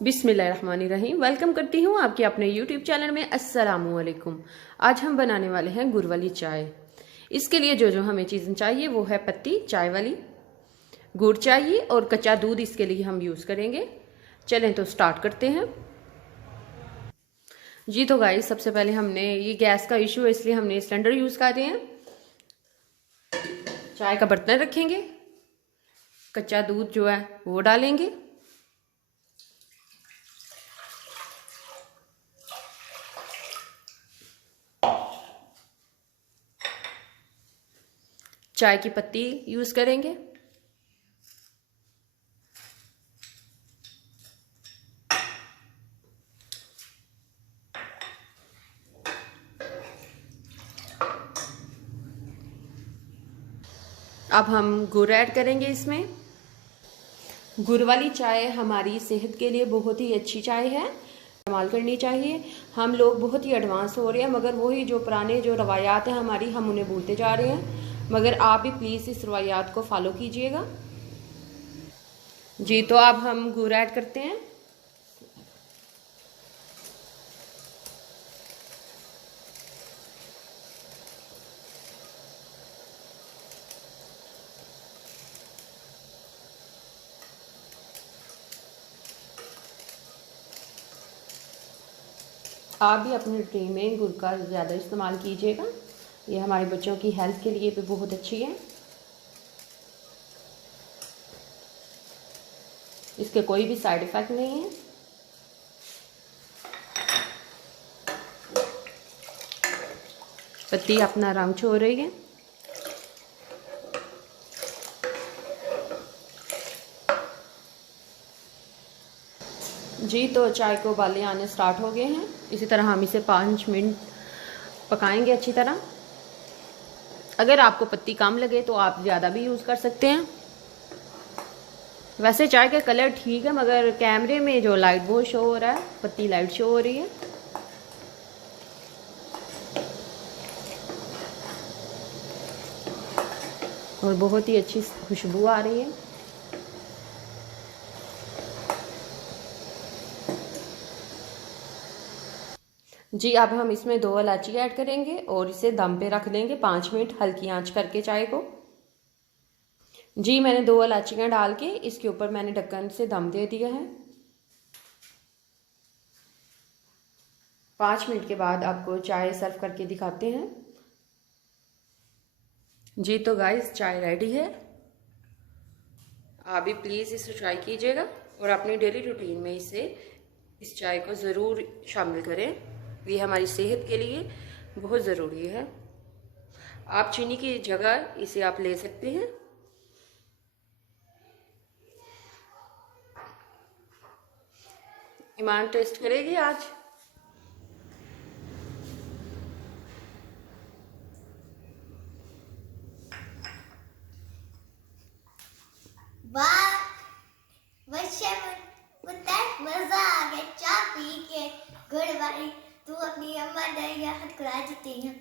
बिस्मिल्लाहिर्रहमानिर्रहीम। वेलकम करती हूँ आपके अपने यूट्यूब चैनल में। अस्सलामुअलैकुम। आज हम बनाने वाले हैं गुड़ वाली चाय। इसके लिए जो जो हमें चीज़ें चाहिए वो है पत्ती चाय वाली, गुड़ चाहिए और कच्चा दूध इसके लिए हम यूज़ करेंगे। चलें तो स्टार्ट करते हैं। जी तो गाइस, सबसे पहले हमने ये गैस का इशू है इसलिए हमने सिलेंडर यूज़ कर रहे हैं। चाय का बर्तन रखेंगे, कच्चा दूध जो है वो डालेंगे, चाय की पत्ती यूज़ करेंगे, अब हम गुड़ ऐड करेंगे इसमें। गुड़ वाली चाय हमारी सेहत के लिए बहुत ही अच्छी चाय है, इस्तेमाल करनी चाहिए। हम लोग बहुत ही एडवांस हो रहे हैं मगर वही जो पुराने जो रवायात हैं हमारी, हम उन्हें भूलते जा रहे हैं। मगर आप भी प्लीज़ इस रवायात को फॉलो कीजिएगा। जी तो अब हम गुड़ ऐड करते हैं। आप भी अपने रूटीन में गुड़ का ज़्यादा इस्तेमाल कीजिएगा। ये हमारे बच्चों की हेल्थ के लिए भी बहुत अच्छी है। इसके कोई भी साइड इफ़ेक्ट नहीं है। पत्ती अपना रंग छोड़ रही है। जी तो चाय को उबाले आने स्टार्ट हो गए हैं। इसी तरह हम इसे 5 मिनट पकाएंगे अच्छी तरह। अगर आपको पत्ती कम लगे तो आप ज़्यादा भी यूज़ कर सकते हैं। वैसे चाय का कलर ठीक है मगर कैमरे में जो लाइट वो शो हो रहा है, पत्ती लाइट शो हो रही है। और बहुत ही अच्छी खुशबू आ रही है। जी अब हम इसमें 2 इलायची ऐड करेंगे और इसे दम पे रख देंगे 5 मिनट हल्की आंच करके चाय को। जी मैंने 2 इलायचियाँ डाल के इसके ऊपर मैंने ढक्कन से दम दे दिया है। 5 मिनट के बाद आपको चाय सर्व करके दिखाते हैं। जी तो गाइस, चाय रेडी है। आप भी प्लीज़ इसे ट्राई कीजिएगा और अपनी डेली रूटीन में इस चाय को ज़रूर शामिल करें। ये हमारी सेहत के लिए बहुत ज़रूरी है। आप चीनी की जगह इसे आप ले सकते हैं। ईमान टेस्ट करेगी आज। वाह, मजा आ गया चाय पी के। गुड़ वाली तू अपनी अम्मा ने याद करा देती है।